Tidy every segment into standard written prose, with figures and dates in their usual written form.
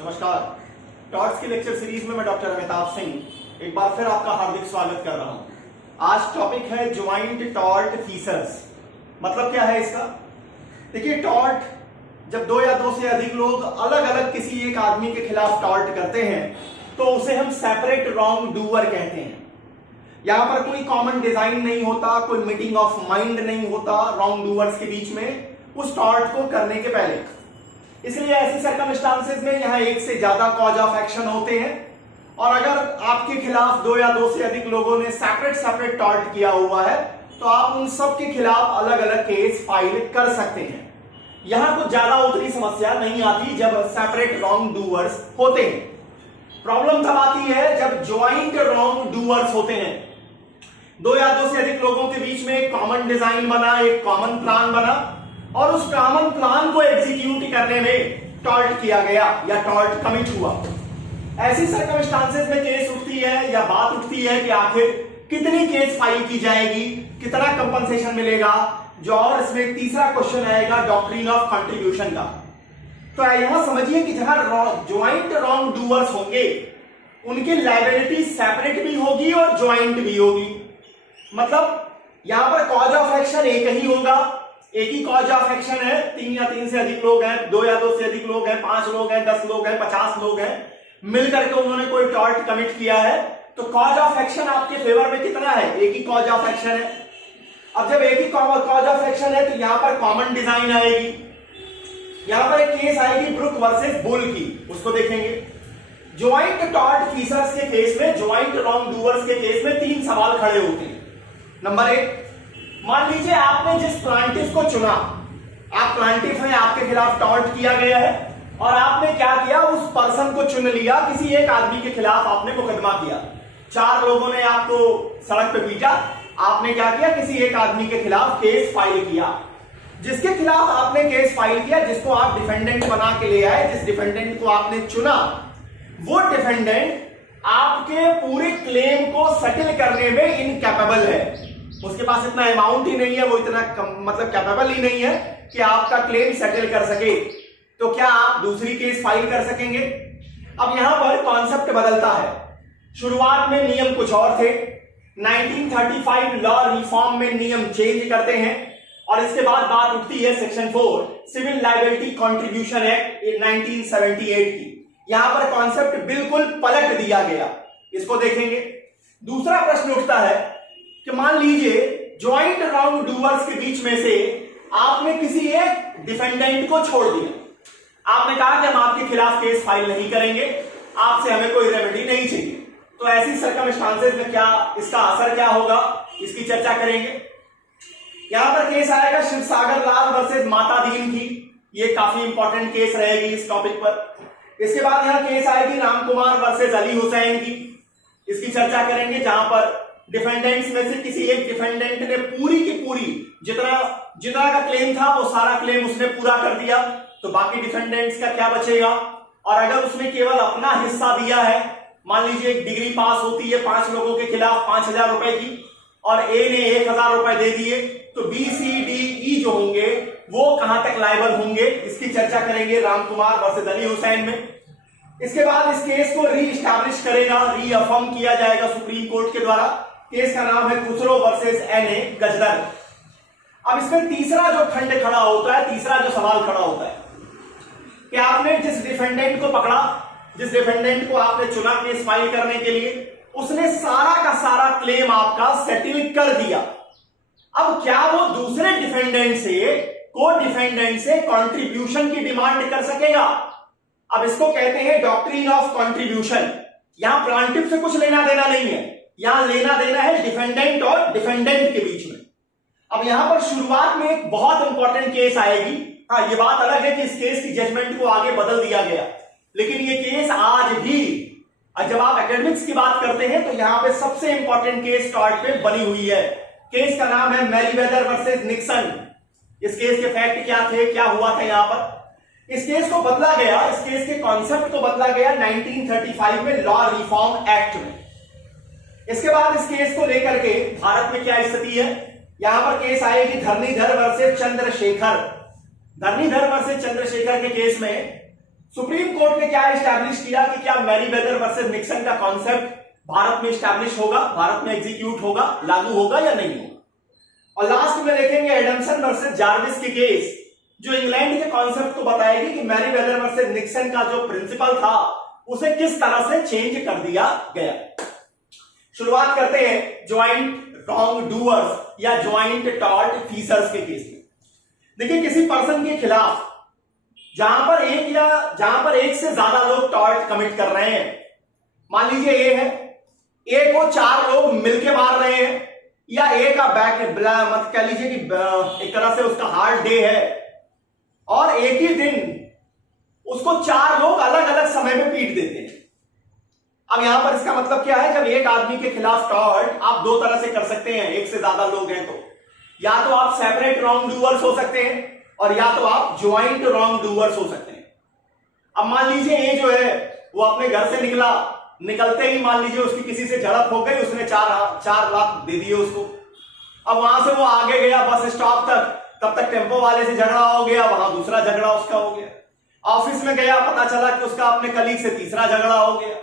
नमस्कार। टॉर्च की lecture series में मैं डॉक्टर अमिताभ सिंह एक बार फिर आपका हार्दिक स्वागत कर रहा हूं। आज टॉपिक है ज्वाइंट टॉर्ट फीचर्स। मतलब क्या है इसका? देखिए, टॉर्ट जब दो या दो से अधिक लोग अलग अलग किसी एक आदमी के खिलाफ टॉर्ट करते हैं तो उसे हम सेपरेट रॉन्ग डूअर कहते हैं। यहां पर कोई कॉमन डिजाइन नहीं होता, कोई मीटिंग ऑफ माइंड नहीं होता रॉन्ग डूअर्स के बीच में उस टॉर्ट को करने के पहले। इसलिए ऐसी सर्कमस्टांसेस में यहां एक से ज्यादा कॉज ऑफ एक्शन होते हैं और अगर आपके खिलाफ दो या दो से अधिक लोगों ने सेपरेट टॉर्ट किया हुआ है तो आप उन सब के खिलाफ अलग अलग केस फाइल कर सकते हैं। यहां कुछ ज्यादा उतनी समस्या नहीं आती जब सेपरेट रॉन्ग डूअर्स होते हैं। प्रॉब्लम तब आती है जब ज्वाइंट रॉन्ग डूअर्स होते हैं। दो या दो से अधिक लोगों के बीच में एक कॉमन डिजाइन बना, एक कॉमन प्लान बना और उस कॉमन प्लान को एग्जीक्यूट करने में टॉर्ट किया गया या टॉर्ट कमिट हुआ। ऐसी सर्कमस्टांसेस में केस उठती है या बात उठती है कि आखिर कितनी केस फाइल की जाएगी, कितना कंपनसेशन मिलेगा, जो और इसमें तीसरा क्वेश्चन आएगा डॉक्ट्रिन ऑफ कंट्रीब्यूशन का। तो यहां समझिए कि जहां ज्वाइंट रॉन्ग डूअर्स होंगे उनकी लायबिलिटी सेपरेट भी होगी और ज्वाइंट भी होगी। मतलब यहां पर कॉज ऑफ एक्शन एक ही होगा, एक ही कॉज ऑफ एक्शन है। तीन या तीन से अधिक लोग हैं, दो या दो से अधिक लोग हैं, 5 लोग हैं, 10 लोग हैं, 50 लोग हैं, मिलकर के उन्होंने कोई टॉर्ट कमिट किया है तो कॉज ऑफ एक्शन आपके फेवर में कितना है? एक ही कॉज ऑफ एक्शन है। अब जब एक ही कॉज ऑफ एक्शन है तो यहां पर कॉमन डिजाइन आएगी। यहां पर एक केस आएगी ब्रुक वर्सेस बुल की, उसको देखेंगे। ज्वाइंट टॉर्ट फीचर्स के केस में, ज्वाइंट रॉन्ग डूअर्स के केस में 3 सवाल खड़े होते हैं। नंबर 1, मान लीजिए आपने जिस प्लांटिफ को चुना, आप प्लांटिफ हैं, आपके खिलाफ टॉर्ट किया गया है और आपने क्या किया, उस पर्सन को चुन लिया, किसी एक आदमी के खिलाफ आपने मुकदमा किया। 4 लोगों ने आपको सड़क पे पीटा, आपने क्या किया, किसी एक आदमी के खिलाफ केस फाइल किया। जिसके खिलाफ आपने केस फाइल किया, जिसको आप डिफेंडेंट बना के ले आए, जिस डिफेंडेंट को आपने चुना, वो डिफेंडेंट आपके पूरे क्लेम को सेटल करने में इनकैपेबल है। उसके पास इतना अमाउंट ही नहीं है, वो इतना मतलब कैपेबल ही नहीं है कि आपका क्लेम सेटल कर सके। तो क्या आप दूसरी केस फाइल कर सकेंगे? अब यहां पर कॉन्सेप्ट बदलता है। शुरुआत में नियम कुछ और थे, 1935 लॉ रिफॉर्म में नियम चेंज करते हैं और इसके बाद बात उठती है section 4 civil liability contribution act 1978 की। यहां पर कॉन्सेप्ट बिल्कुल पलट दिया गया, इसको देखेंगे। दूसरा प्रश्न उठता है कि मान लीजिए ज्वाइंट रॉन्ग डूअर्स के बीच में से आपने किसी एक डिफेंडेंट को छोड़ दिया। आपने कहा कि हम आपके खिलाफ केस फाइल नहीं करेंगे, आपसे हमें कोई रेमेडी नहीं चाहिए। तो ऐसी सर्कमस्टांसेस में क्या इसका असर क्या होगा, इसकी चर्चा करेंगे। यहां पर केस आएगा शिवसागर लाल वर्सेस माता दीन की, ये काफी इंपॉर्टेंट केस रहेगी इस टॉपिक पर। इसके बाद यहां केस आएगी राम कुमार वर्सेस अली हुसैन की, इसकी चर्चा करेंगे, जहां पर डिफेंडेंट्स में से किसी एक डिफेंडेंट ने पूरी की पूरी जितना का क्लेम था वो सारा क्लेम उसने पूरा कर दिया, तो बाकी डिफेंडेंट्स का क्या बचेगा? और अगर उसने केवल अपना हिस्सा दिया है, मान लीजिए एक डिग्री पास होती है 5 लोगों के खिलाफ 5000 रुपए की और ए ने 1000 रुपए दे दिए, तो बी सी डी ई जो होंगे वो कहां तक लायबल होंगे, इसकी चर्चा करेंगे राम कुमार वर्सेस अली हुसैन में। इसके बाद इस केस को री एस्टैब्लिश करेगा, रीअफर्म किया जाएगा सुप्रीम कोर्ट के द्वारा। केस का नाम है खुसरो वर्सेस एन.ए. गजदर। अब इसमें तीसरा जो खंड खड़ा होता है, तीसरा जो सवाल खड़ा होता है कि आपने जिस डिफेंडेंट को पकड़ा, जिस डिफेंडेंट को आपने चुना केस फाइल करने के लिए, उसने सारा का सारा क्लेम आपका सेटल कर दिया। अब क्या वो दूसरे डिफेंडेंट से, को डिफेंडेंट से कंट्रीब्यूशन की डिमांड कर सकेगा? अब इसको कहते हैं डॉक्ट्रिन ऑफ कंट्रीब्यूशन। यहां प्लांटिफ से कुछ लेना देना नहीं है, यहां लेना देना है डिफेंडेंट और डिफेंडेंट के बीच में। अब यहां पर शुरुआत में एक बहुत इंपॉर्टेंट केस आएगी। हाँ, ये बात अलग है कि इस केस की जजमेंट को आगे बदल दिया गया, लेकिन ये केस आज भी, जब आप एकेडमिक्स की बात करते हैं तो यहां पे सबसे इंपॉर्टेंट केस टॉर्ट पे बनी हुई है। केस का नाम है मैरीवेदर वर्सेस निक्सन। इस केस के फैक्ट क्या थे, क्या हुआ था यहां पर? इस केस को बदला गया, इस केस के कॉन्सेप्ट को बदला गया 1935 में लॉ रिफॉर्म एक्ट में। इसके बाद इस केस को लेकर के भारत में क्या स्थिति है, यहां पर केस आएगी धरणीधर वर्सेस चंद्रशेखर। धरणीधर वर्सेस चंद्रशेखर के केस में सुप्रीम कोर्ट ने क्या एस्टैब्लिश किया कि क्या मैरीवेदर वर्सेस निक्सन का कॉन्सेप्ट भारत में एस्टैब्लिश होगा, भारत में एग्जीक्यूट होगा, लागू होगा या नहीं होगा। और लास्ट में देखेंगे एडम्सन वर्सेस जार्विस की केस, जो इंग्लैंड के कॉन्सेप्ट को बताएगी कि मैरीवेदर वर्सेस निक्सन का जो प्रिंसिपल था उसे किस तरह से चेंज कर दिया गया। शुरुआत करते हैं ज्वाइंट रॉन्ग डूअर्स या ज्वाइंट टॉर्ट फीसर्स के केस में। देखिए, किसी पर्सन के खिलाफ जहां पर एक से ज्यादा लोग टॉर्ट कमिट कर रहे हैं, मान लीजिए ए है, ए को 4 लोग मिलके मार रहे हैं, या ए का मत कह लीजिए कि एक तरह से उसका हार्ड डे है और एक ही दिन उसको 4 लोग अलग अलग समय में पीट देते हैं। अब यहां पर इसका मतलब क्या है, जब एक आदमी के खिलाफ टॉर्ट आप 2 तरह से कर सकते हैं, एक से ज्यादा लोग हैं तो, या तो आप सेपरेट रॉन्ग डूअर्स हो सकते हैं और या तो आप ज्वाइंट रॉन्ग डूअर्स हो सकते हैं। अब मान लीजिए ये जो है वो अपने घर से निकला, निकलते ही मान लीजिए उसकी किसी से झड़प हो गई, उसने 4 लाख दे दिए उसको। अब वहां से वो आगे गया बस स्टॉप तक, तब तक टेम्पो वाले से झगड़ा हो गया, वहां दूसरा झगड़ा उसका हो गया। ऑफिस में गया, पता चला कि उसका अपने कलीग से तीसरा झगड़ा हो गया।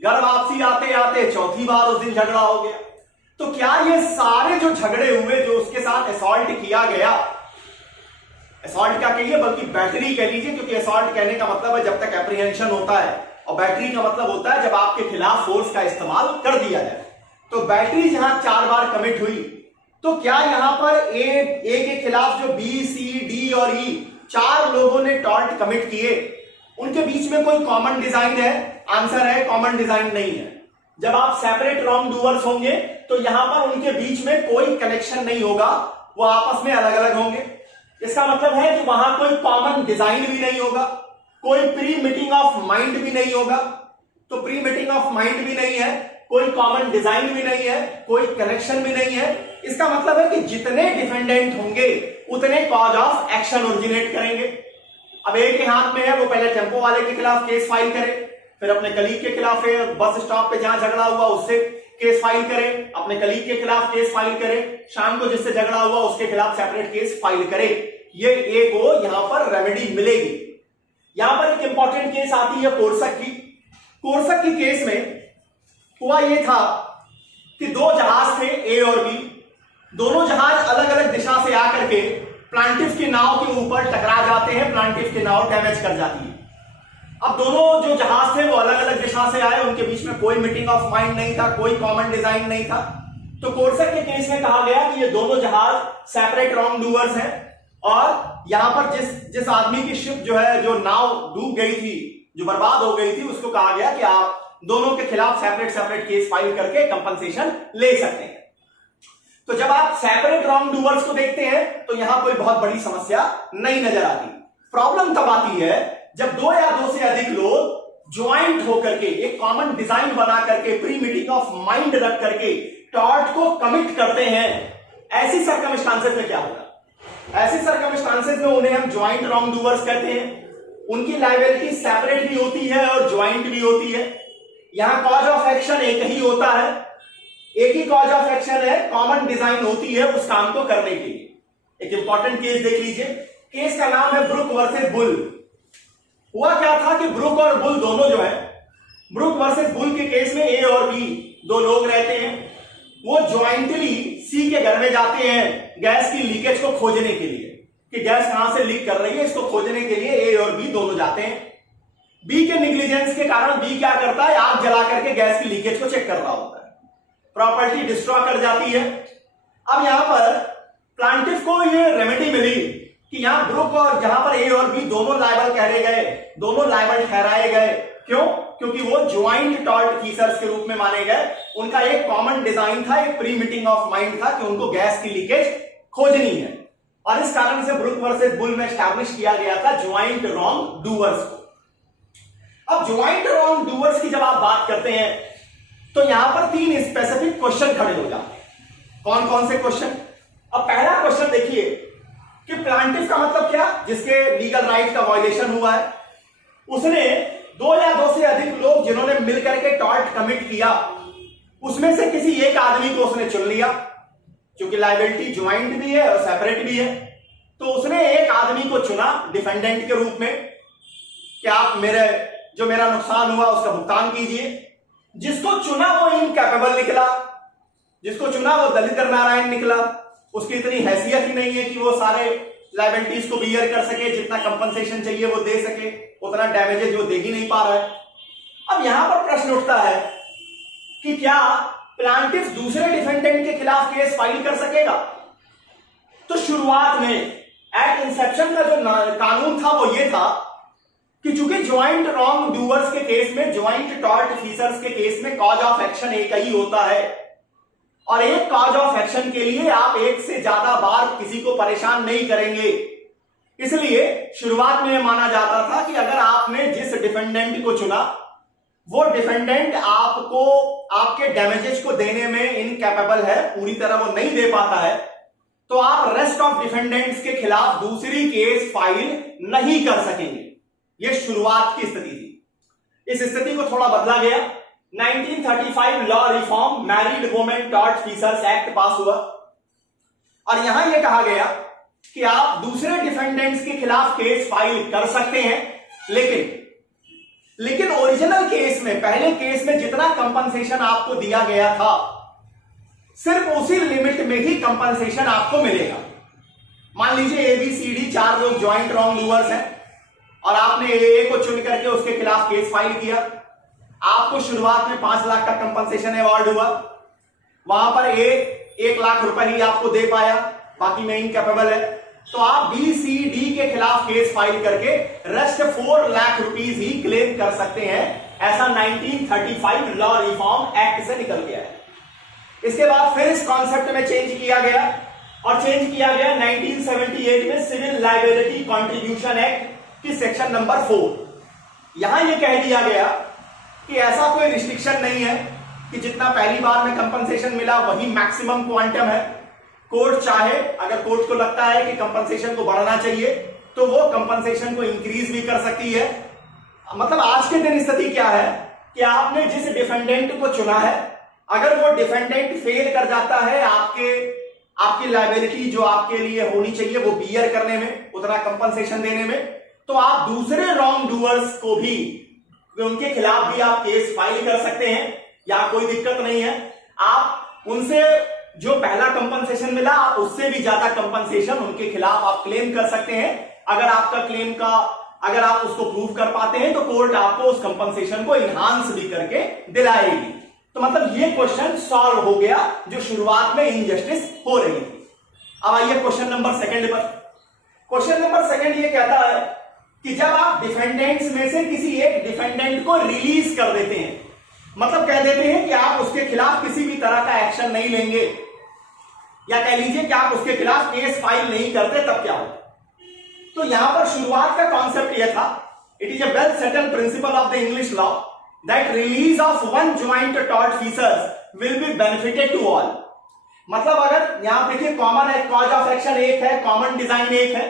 घर वापसी आते आते चौथी बार उस दिन झगड़ा हो गया। तो क्या ये सारे जो झगड़े हुए, जो उसके साथ असॉल्ट किया गया, असॉल्ट क्या कहिए बल्कि बैटरी कह लीजिए, क्योंकि असॉल्ट कहने का मतलब है जब तक एप्रीहेंशन होता है, और बैटरी का मतलब होता है जब आपके खिलाफ फोर्स का इस्तेमाल कर दिया जाए। तो बैटरी जहां 4 बार कमिट हुई, तो क्या यहां पर ए के खिलाफ जो बी, सी, डी और ई 4 लोगों ने टॉर्ट कमिट किए, उनके बीच में कोई कॉमन डिजाइन है? आंसर है कॉमन डिजाइन नहीं है। जब आप सेपरेट रॉन्ग डूअर्स होंगे तो यहां पर उनके बीच में कोई कनेक्शन नहीं होगा, वो आपस में अलग अलग होंगे। इसका मतलब है कि वहां कोई कॉमन डिजाइन भी नहीं होगा, कोई प्री मीटिंग ऑफ माइंड भी नहीं होगा। तो प्री मीटिंग ऑफ माइंड भी नहीं है, कोई कॉमन डिजाइन भी नहीं है, कोई कनेक्शन भी नहीं है। इसका मतलब है कि जितने डिफेंडेंट होंगे उतने कॉज ऑफ एक्शन ओरिजिनेट करेंगे। अब एक के हाथ में है, वो पहले टेम्पो वाले के खिलाफ केस फाइल करे, फिर अपने कलीग के खिलाफ बस स्टॉप पे जहां झगड़ा हुआ उससे केस फाइल करे, अपने कलीग के खिलाफ केस फाइल करे, शाम को जिससे झगड़ा हुआ उसके खिलाफ सेपरेट केस फाइल करे। ये ए को यहां पर रेमेडी मिलेगी। यहां पर एक इंपॉर्टेंट केस आती है कोर्सक की। कोर्सक की केस में हुआ यह था कि 2 जहाज थे, ए और बी। दोनों जहाज अलग अलग दिशा से आकर के प्लांटिफ की नाव के ऊपर टकरा जाते हैं, प्लांटिफ की नाव डैमेज कर जाती है। अब दोनों जो जहाज थे वो अलग अलग दिशा से आए, उनके बीच में कोई मीटिंग ऑफ माइंड नहीं था, कोई कॉमन डिजाइन नहीं था। तो कोर्सक के केस में कहा गया कि ये दोनों जहाज सेपरेट रॉन्ग डूअर्स हैं, और यहां पर जिस आदमी की शिप जो है, जो नाव डूब गई थी, जो बर्बाद हो गई थी, उसको कहा गया कि आप दोनों के खिलाफ सेपरेट केस फाइल करके कंपनसेशन ले सकते हैं। तो जब आप सेपरेट रॉन्ग डूअर्स को देखते हैं तो यहां कोई बहुत बड़ी समस्या नहीं नजर आती। प्रॉब्लम तब आती है जब 2 या 2 से अधिक लोग ज्वाइंट होकर के एक कॉमन डिजाइन बना करके, प्री मीटिंग ऑफ माइंड रख करके टॉर्ट को कमिट करते हैं। ऐसी सर्कमस्टांसेस में क्या होगा? ऐसी सर्कमस्टांसेस में उन्हें हम ज्वाइंट रॉन्ग डूअर्स कहते हैं। उनकी लायबिलिटी सेपरेट भी होती है और ज्वाइंट भी होती है। यहां कॉज ऑफ एक्शन एक ही होता है, एक ही कॉज ऑफ एक्शन है, कॉमन डिजाइन होती है उस काम को करने के लिए। एक इंपॉर्टेंट केस देख लीजिए, केस का नाम है ब्रुक वर्सेस बुल। हुआ क्या था कि ब्रुक और बुल दोनों जो है, ब्रुक वर्सेस बुल के केस में ए और बी 2 लोग रहते हैं। वो ज्वाइंटली सी के घर में जाते हैं गैस की लीकेज को खोजने के लिए, कि गैस कहां से लीक कर रही है, इसको खोजने के लिए ए और बी दोनों जाते हैं। बी के निग्लिजेंस के कारण बी क्या करता है, आग जला करके गैस की लीकेज को चेक कर रहा होता है, प्रॉपर्टी डिस्ट्रॉय कर जाती है। अब यहां पर प्लांटिफ को ये रेमेडी मिली कि यहां ब्रुक और जहां पर ए और बी दोनों लायबल कहे गए, दोनों लायबल ठहराए गए। क्यों? क्योंकि वो ज्वाइंट टॉर्ट फीसर्स के रूप में माने गए। उनका एक कॉमन डिजाइन था, एक प्री मीटिंग ऑफ माइंड था कि उनको गैस की लीकेज खोजनी है, और इस कारण से ब्रुक वर्सेस बुल में एस्टैब्लिश किया गया था ज्वाइंट रॉन्ग डूअर्स को। अब ज्वाइंट रॉन्ग डूअर्स की जब आप बात करते हैं तो यहां पर 3 स्पेसिफिक क्वेश्चन खड़े हो जाते हैं। कौन कौन से क्वेश्चन? अब पहला क्वेश्चन देखिए कि प्लांटिफ का मतलब क्या, जिसके लीगल राइट का वायलेशन हुआ है। उसने 2 या 2 से अधिक लोग जिन्होंने मिलकर के टॉर्ट कमिट किया, उसमें से किसी एक आदमी को उसने चुन लिया, क्योंकि लायबिलिटी ज्वाइंट भी है और सेपरेट भी है। तो उसने एक आदमी को चुना डिफेंडेंट के रूप में कि आप मेरा नुकसान हुआ उसका भुगतान कीजिए। जिसको चुना वो इनकैपेबल निकला, जिसको चुना वो दलित नारायण निकला, उसकी इतनी हैसियत ही नहीं है कि वो सारे लायबिलिटीज को बियर कर सके, जितना कंपनसेशन चाहिए वो दे सके, उतना डैमेजेज वो दे ही नहीं पा रहा है। अब यहां पर प्रश्न उठता है कि क्या प्लांटिफ दूसरे डिफेंडेंट के खिलाफ केस फाइल कर सकेगा? तो शुरुआत में एट इंसेप्शन का जो कानून था वो ये था कि चूंकि ज्वाइंट रॉन्ग डूअर्स के केस में, ज्वाइंट टॉर्ट फीसर्स के केस में कॉज ऑफ एक्शन एक ही होता है और एक कॉज ऑफ एक्शन के लिए आप एक से ज्यादा बार किसी को परेशान नहीं करेंगे। इसलिए शुरुआत में यह माना जाता था कि अगर आपने जिस डिफेंडेंट को चुना वो डिफेंडेंट आपको आपके डैमेजेस को देने में इनकैपेबल है, पूरी तरह वो नहीं दे पाता है, तो आप रेस्ट ऑफ डिफेंडेंट्स के खिलाफ दूसरी केस फाइल नहीं कर सकेंगे। यह शुरुआत की स्थिति थी। इस स्थिति को थोड़ा बदला गया। 1935 law reform married women tort fissures act पास हुआ और यहां यह कहा गया कि आप दूसरे डिफेंडेंट्स के खिलाफ केस फाइल कर सकते हैं, लेकिन ओरिजिनल केस में, पहले केस में जितना कंपनसेशन आपको दिया गया था सिर्फ उसी लिमिट में ही कंपनसेशन आपको मिलेगा। मान लीजिए ABCD 4 लोग ज्वाइंट रॉन्ग डूअर्स हैं और आपने AA को चुन करके उसके खिलाफ केस फाइल किया। आपको शुरुआत में 5 लाख का कंपनसेशन अवार्ड हुआ, वहां पर A 1 लाख रुपए ही आपको दे पाया, बाकी में इनकैपेबल है, तो आप BCD के खिलाफ केस फाइल करके रेस्ट 4 लाख रुपीस ही क्लेम कर सकते हैं। ऐसा 1935 लॉ रिफॉर्म एक्ट से निकल गया है। इसके बाद फिर इस कॉन्सेप्ट में चेंज किया गया और चेंज किया गया 1978 में सिविल लायबिलिटी कॉन्ट्रीब्यूशन एक्ट की सेक्शन नंबर 4। यहां यह कह दिया गया कि ऐसा कोई रिस्ट्रिक्शन नहीं है कि जितना पहली बार में कंपनसेशन मिला वही मैक्सिमम क्वांटम है। कोर्ट चाहे, अगर कोर्ट को लगता है कि कंपनसेशन को बढ़ाना चाहिए तो वो कंपनसेशन को इंक्रीज भी कर सकती है। मतलब आज के दिन स्थिति क्या है कि आपने जिस डिफेंडेंट को चुना है, अगर वो डिफेंडेंट फेल कर जाता है आपकी लायबिलिटी जो आपके लिए होनी चाहिए वो बियर करने में, उतना कंपनसेशन देने में, तो आप दूसरे रॉन्ग डूअर्स को भी, उनके खिलाफ भी आप केस फाइल कर सकते हैं, या कोई दिक्कत नहीं है। आप उनसे जो पहला कंपनसेशन मिला आप उससे भी ज्यादा कंपनसेशन उनके खिलाफ आप क्लेम कर सकते हैं। अगर आपका क्लेम का, अगर आप उसको प्रूव कर पाते हैं तो कोर्ट आपको उस कंपनसेशन को इनहांस भी करके दिलाएगी। तो मतलब ये क्वेश्चन सॉल्व हो गया जो शुरुआत में इनजस्टिस हो रही थी। अब आइए क्वेश्चन नंबर 2 पर। क्वेश्चन नंबर 2 ये कहता है कि जब आप डिफेंडेंट्स में से किसी एक डिफेंडेंट को रिलीज कर देते हैं, मतलब कह देते हैं कि आप उसके खिलाफ किसी भी तरह का एक्शन नहीं लेंगे, या कह लीजिए कि आप उसके खिलाफ केस फाइल नहीं करते, तब क्या होगा? तो यहां पर शुरुआत का कॉन्सेप्ट यह था, it is a well settled principle of the English law that release of one joint tortfeasors will be benefited to all. मतलब अगर यहां देखिए कॉमन है, कॉज ऑफ एक्शन एक है, कॉमन डिजाइन एक है,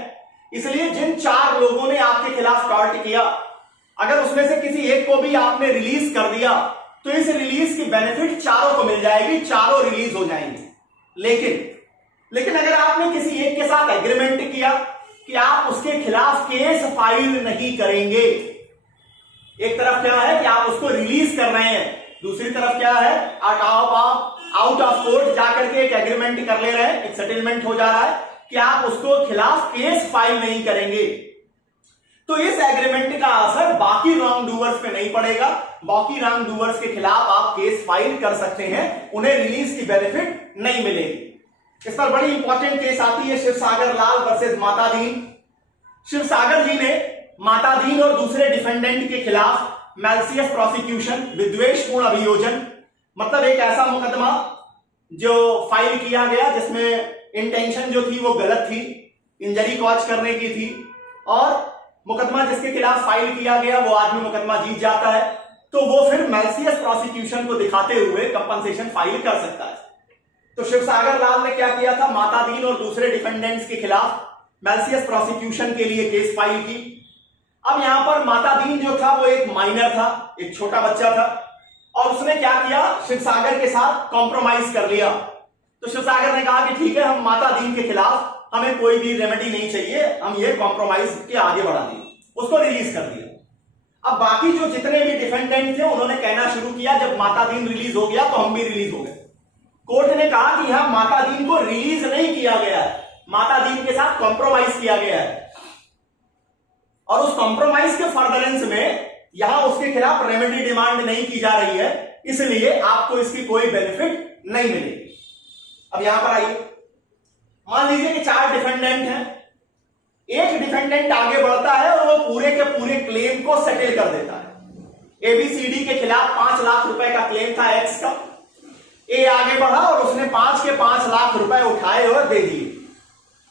इसलिए जिन 4 लोगों ने आपके खिलाफ टॉर्ट किया, अगर उसमें से किसी एक को भी आपने रिलीज कर दिया तो इस रिलीज की बेनिफिट चारों को मिल जाएगी, चारों रिलीज हो जाएंगे। लेकिन अगर आपने किसी एक के साथ एग्रीमेंट किया कि आप उसके खिलाफ केस फाइल नहीं करेंगे, एक तरफ क्या है कि आप उसको रिलीज कर रहे हैं, दूसरी तरफ क्या है आउट ऑफ कोर्ट जाकर के एक एग्रीमेंट कर ले रहे हैं, एक सेटलमेंट हो जा रहा है कि आप उसको खिलाफ केस फाइल नहीं करेंगे, तो इस एग्रीमेंट का असर बाकी रॉन्ग डूअर्स पे नहीं पड़ेगा। बाकी रॉन्ग डूअर्स के खिलाफ आप केस फाइल कर सकते हैं, उन्हें रिलीज की बेनिफिट नहीं मिलेगी। इस पर बड़ी इंपॉर्टेंट केस आती है शिवसागर लाल वर्सेस माता दीन। शिवसागर जी ने माता दीन और दूसरे डिफेंडेंट के खिलाफ मैलिशियस प्रोसिक्यूशन, विद्वेषपूर्ण अभियोजन, मतलब एक ऐसा मुकदमा जो फाइल किया गया जिसमें इंटेंशन जो थी वो गलत थी, इंजरी कॉज करने की थी, और मुकदमा जिसके खिलाफ फाइल किया गया वो आदमी मुकदमा जीत जाता है, तो वो फिर मैलिशियस प्रोसिक्यूशन को दिखाते हुए कंपनसेशन फाइल कर सकता है। तो शिवसागर लाल ने क्या किया था, माता दीन और दूसरे डिफेंडेंट्स के खिलाफ मैलिशियस प्रोसिक्यूशन के लिए केस फाइल की। अब यहां पर माता दीन जो था वो एक माइनर था, एक छोटा बच्चा था, और उसने क्या किया, शिवसागर के साथ कॉम्प्रोमाइज कर लिया। तो शिवसागर ने कहा कि ठीक है, हम माता दीन के खिलाफ हमें कोई भी रेमेडी नहीं चाहिए, हम ये कॉम्प्रोमाइज के आगे बढ़ा दिए, उसको रिलीज कर दिया। अब बाकी जो जितने भी डिफेंडेंट थे उन्होंने कहना शुरू किया जब मातादीन रिलीज हो गया तो हम भी रिलीज हो गए। कोर्ट ने कहा कि यहां मातादीन को रिलीज नहीं किया गया है, मातादीन के साथ कॉम्प्रोमाइज किया गया है और उस कॉम्प्रोमाइज के फर्दरेंस में यहां उसके खिलाफ रेमेडी डिमांड नहीं की जा रही है, इसलिए आपको इसकी कोई बेनिफिट नहीं मिलेगी। अब यहां पर आइए, मान लीजिए कि 4 डिफेंडेंट हैं, एक डिफेंडेंट आगे बढ़ता है और वो पूरे के पूरे क्लेम को सेटल कर देता है। एबीसीडी के खिलाफ 5 लाख रुपए का क्लेम था एक्स का, ए आगे बढ़ा और उसने 5 के 5 लाख रुपए उठाए और दे दिए।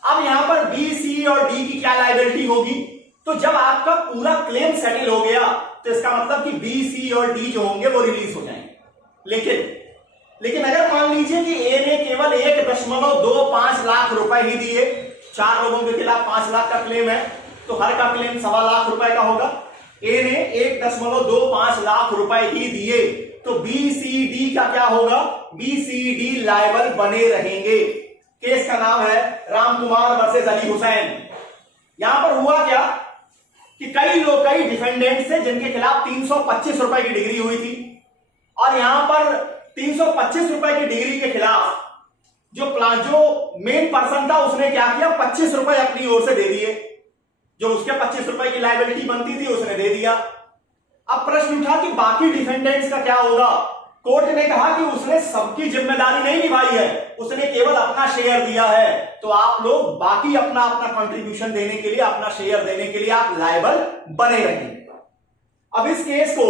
अब यहां पर बी, सी और डी की क्या लायबिलिटी होगी? तो जब आपका पूरा क्लेम सेटल हो गया तो इसका मतलब कि बी, सी और डी जो होंगे वो रिलीज हो जाएंगे। लेकिन अगर मान लीजिए कि ए ने केवल 1.25 लाख रुपए ही दिए, 4 लोगों के खिलाफ 5 लाख का क्लेम है तो हर का क्लेम 1.25 लाख रुपए का होगा। ए ने 1.25 लाख रुपए ही दिए तो बी, सी, डी का क्या होगा? बी, सी, डी लायबल बने रहेंगे। केस का नाम है रामकुमार वर्सेस अली हुसैन। यहां पर हुआ क्या कि कई डिफेंडेंट थे जिनके खिलाफ 325 रुपए की डिग्री हुई थी और यहां पर 325 रुपए की डिग्री के खिलाफ जो मेन पर्सन था उसने क्या किया? 25 रुपए अपनी ओर से दे दिए, जो उसके 25 रुपए की लायबिलिटी बनती थी उसने दे दिया। अब प्रश्न उठा कि बाकी डिफेंडेंट्स का क्या होगा? कोर्ट ने कहा कि उसने सबकी जिम्मेदारी नहीं निभाई है, उसने केवल अपना शेयर दिया है, तो आप लोग बाकी अपना कंट्रीब्यूशन देने के लिए, अपना शेयर देने के लिए आप लायबल बने रहेंगे। अब इस केस को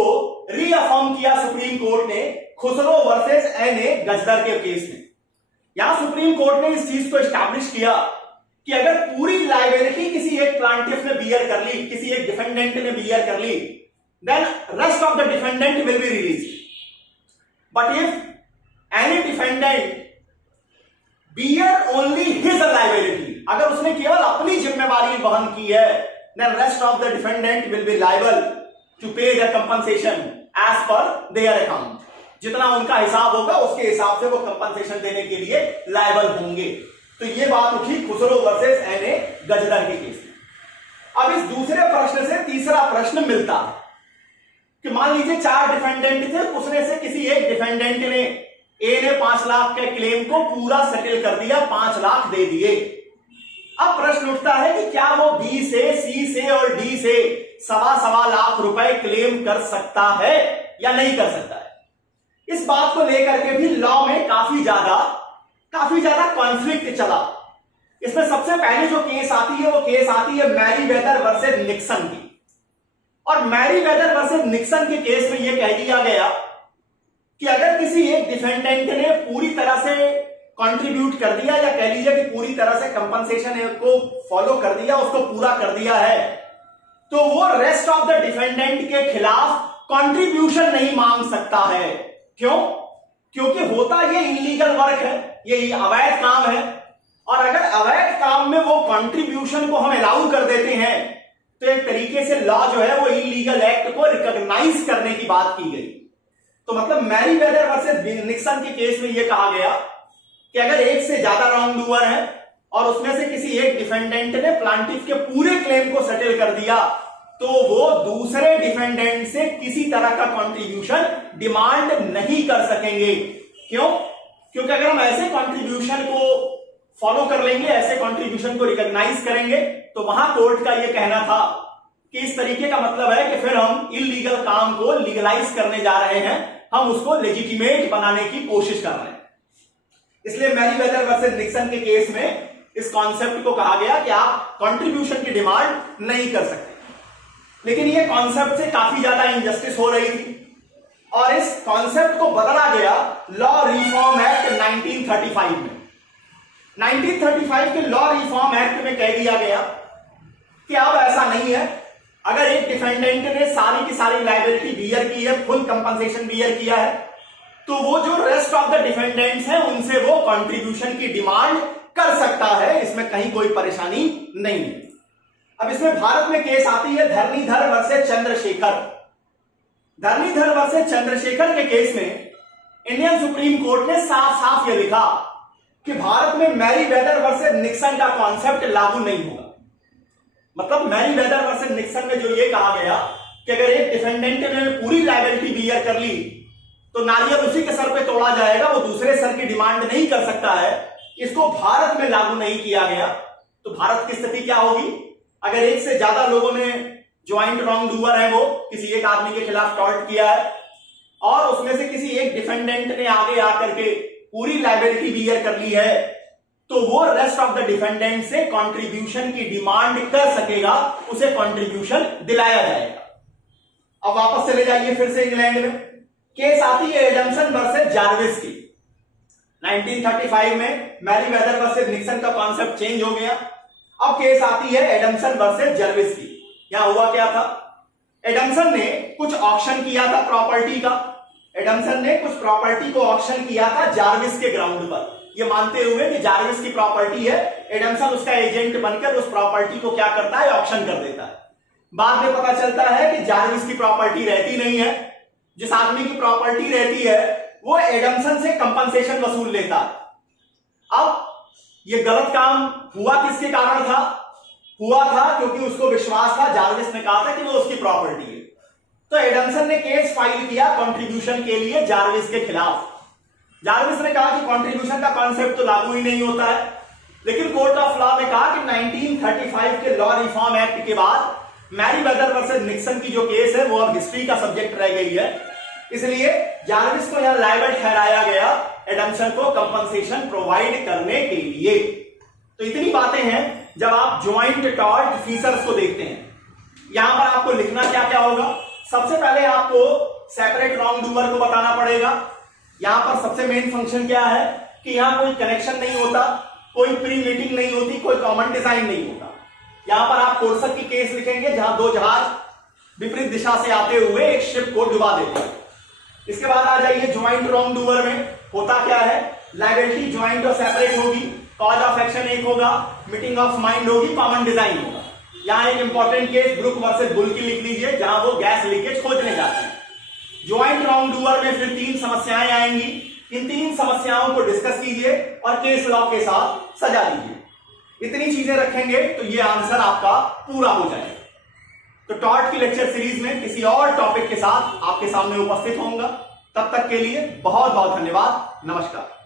रीअफर्म किया सुप्रीम कोर्ट ने खुसरो वर्सेस एनए गजदर के केस में। यहां सुप्रीम कोर्ट ने इस चीज को एस्टैब्लिश किया कि अगर पूरी लायबिलिटी किसी एक प्लांटिफ ने बियर कर ली, किसी एक डिफेंडेंट ने बियर कर ली, then rest of the defendant will be release. But if any defendant bear only his liability, अगर उसने केवल अपनी जिम्मेवारी वहन की है, then rest of the defendant will be liable to pay the compensation as per their account. जितना उनका हिसाब होगा उसके हिसाब से वो कंपनसेशन देने के लिए लायबल होंगे। तो ये बात उठी खुसरो वर्सेस एनए गजदर के केस में। अब इस दूसरे प्रश्न से तीसरा प्रश्न मिलता है कि मान लीजिए 4 डिफेंडेंट थे, उसने से किसी एक डिफेंडेंट ने, ए ने 5 लाख के क्लेम को पूरा सेटल कर दिया, 5 लाख दे दिए। अब प्रश्न उठता है कि क्या वो बी से, सी से और डी से 1.25 लाख रुपए क्लेम कर सकता है या नहीं कर सकता है? इस बात को लेकर के भी लॉ में काफी ज्यादा कॉन्फ्लिक्ट चला। इसमें सबसे पहले जो केस आती है वो केस आती है मैरीवेदर वर्सेस निक्सन की। और मैरीवेदर वर्सेस निक्सन के केस में यह कह दिया गया कि अगर किसी एक डिफेंडेंट ने पूरी तरह से कंट्रीब्यूट कर दिया, या कह लीजिए कि पूरी तरह से कंपनसेशन को फॉलो कर दिया, उसको पूरा कर दिया है, तो वो रेस्ट ऑफ द डिफेंडेंट के खिलाफ कंट्रीब्यूशन नहीं मांग सकता है। क्यों? क्योंकि होता ये इलीगल वर्क है, ये अवैध काम है, और अगर अवैध काम में वो कंट्रीब्यूशन को हम अलाउ कर देते हैं तो एक तरीके से लॉ जो है वो इलीगल एक्ट को रिकॉग्नाइज करने की बात की गई। तो मतलब मैरीवेदर वर्सेस निक्सन के केस में यह कहा गया कि अगर एक से ज्यादा रॉन्ग डूअर है और उसमें से किसी एक डिफेंडेंट ने प्लांटिफ के पूरे क्लेम को सेटल कर दिया, तो वो दूसरे डिफेंडेंट से किसी तरह का कंट्रीब्यूशन डिमांड नहीं कर सकेंगे। क्यों? क्योंकि अगर हम ऐसे कंट्रीब्यूशन को फॉलो कर लेंगे, ऐसे कंट्रीब्यूशन को रिकॉग्नाइज करेंगे, तो वहां कोर्ट का यह कहना था कि इस तरीके का मतलब है कि फिर हम इलीगल काम को लीगलाइज करने जा रहे हैं, हम उसको लेजिटिमेट बनाने की कोशिश कर रहे हैं। इसलिए मैरीवेदर वर्सेस निक्सन के केस में इस कॉन्सेप्ट को कहा गया कि आप कंट्रीब्यूशन की डिमांड नहीं कर सकते। लेकिन यह कॉन्सेप्ट से काफी ज्यादा इनजस्टिस हो रही थी और इस कॉन्सेप्ट को बदला गया लॉ रिफॉर्म एक्ट 1935 में। 1935 के लॉ रिफॉर्म एक्ट में कह दिया गया कि अब ऐसा नहीं है, अगर एक डिफेंडेंट ने सारी की सारी लायबिलिटी बियर की है, फुल कंपनसेशन बियर किया है, तो वो जो रेस्ट ऑफ द डिफेंडेंट्स हैं उनसे वो कंट्रीब्यूशन की डिमांड कर सकता है, इसमें कहीं कोई परेशानी नहीं है। अब इसमें भारत में केस आती है धरणीधर वर्सेस चंद्रशेखर। धरणीधर वर्सेस चंद्रशेखर के केस में इंडियन सुप्रीम कोर्ट ने साफ साफ यह लिखा कि भारत में मैरीवेदर वर्सेस निक्सन का कॉन्सेप्ट लागू नहीं होगा। मतलब मैरीवेदर वर्सेस निक्सन में जो ये कहा गया कि अगर एक डिफेंडेंट ने पूरी लायबिलिटी बियर कर ली तो नारियल उसी के सर पे तोड़ा जाएगा, वो दूसरे सर की डिमांड नहीं कर सकता है। इसको भारत में लागू नहीं किया गया तो भारत की स्थिति क्या होगी? अगर एक से ज्यादा लोगों ने ज्वाइंट रॉन्ग डूअर है, वो किसी एक आदमी के खिलाफ टॉर्ट किया है और उसमें से किसी एक डिफेंडेंट ने आगे आकर के पूरी लायबिलिटी बियर कर ली है, तो वो रेस्ट ऑफ द डिफेंडेंट से कंट्रीब्यूशन की डिमांड कर सकेगा, उसे कंट्रीब्यूशन दिलाया जाएगा। अब वापस चले जाइए फिर से इंग्लैंड में। केस आती है एडम्सन वर्सेस जार्विस की। 1935 में मैरीवेदर वर्सेस निक्सन का कॉन्सेप्ट चेंज हो गया। अब केस आती है एडम्सन वर्सेस जार्विस की। यहां हुआ क्या था? एडम्सन ने कुछ ऑक्शन किया था प्रॉपर्टी का। एडम्सन ने कुछ प्रॉपर्टी को ऑक्शन किया था जार्विस के ग्राउंड पर, यह मानते हुए कि जार्विस की प्रॉपर्टी है, एडम्सन उसका एजेंट बनकर उस प्रॉपर्टी को क्या करता है? ऑक्शन कर देता है। बाद में पता चलता है कि जार्विस की प्रॉपर्टी रहती नहीं है, जिस आदमी की प्रॉपर्टी रहती है वो एडम्सन से कंपनसेशन वसूल लेता है। अब यह गलत काम हुआ किसके कारण था? हुआ था क्योंकि उसको विश्वास था, जार्विस ने कहा था कि वो उसकी प्रॉपर्टी है, तो एडम्सन ने केस फाइल किया कंट्रीब्यूशन के लिए जार्विस के खिलाफ। जार्विस ने कहा कि कंट्रीब्यूशन का कॉन्सेप्ट तो लागू ही नहीं होता है, लेकिन कोर्ट ऑफ लॉ ने कहा कि 1935 के लॉ रिफॉर्म एक्ट के बाद मैरीवेदर वर्सेस निक्सन की जो केस है वो अब हिस्ट्री का सब्जेक्ट रह गई है, इसलिए जार्विस को यहां लायबल ठहराया गया एडम्सन को कंपनसेशन प्रोवाइड करने के लिए। तो इतनी बातें हैं जब आप ज्वाइंट टॉर्ट फीसर्स को देखते हैं। यहां पर आपको लिखना क्या क्या होगा? सबसे पहले आपको सेपरेट रॉन्ग डूअर को बताना पड़ेगा। यहां पर सबसे मेन फंक्शन क्या है कि यहां कोई कनेक्शन नहीं होता, कोई प्री मीटिंग नहीं होती, कोई कॉमन डिजाइन नहीं होता। यहां पर आप कोर्सर की केस लिखेंगे जहां दो जहाज विपरीत दिशा से आते हुए एक शिप को डुबा देते हैं। इसके बाद आ जाइए ज्वाइंट रॉन्ग डूअर में होता क्या है? लायबिलिटी ज्वाइंट और सेपरेट होगी, कॉज ऑफ एक्शन एक होगा, मीटिंग ऑफ माइंड होगी, कॉमन डिजाइन होगा। यहां एक important case Brook versus Bull की लिख लीजिए जहां वो गैस लीकेज खोजने जाते हैं। ज्वाइंट रॉन्ग डूअर में फिर 3 समस्याएं आएंगी, इन 3 समस्याओं को डिस्कस कीजिए और केस लॉ के साथ सजा दीजिए। इतनी चीजें रखेंगे तो ये आंसर आपका पूरा हो जाएगा। तो टॉर्ट की लेक्चर सीरीज में किसी और टॉपिक के साथ आपके सामने उपस्थित होऊंगा। तब तक के लिए बहुत बहुत धन्यवाद। नमस्कार।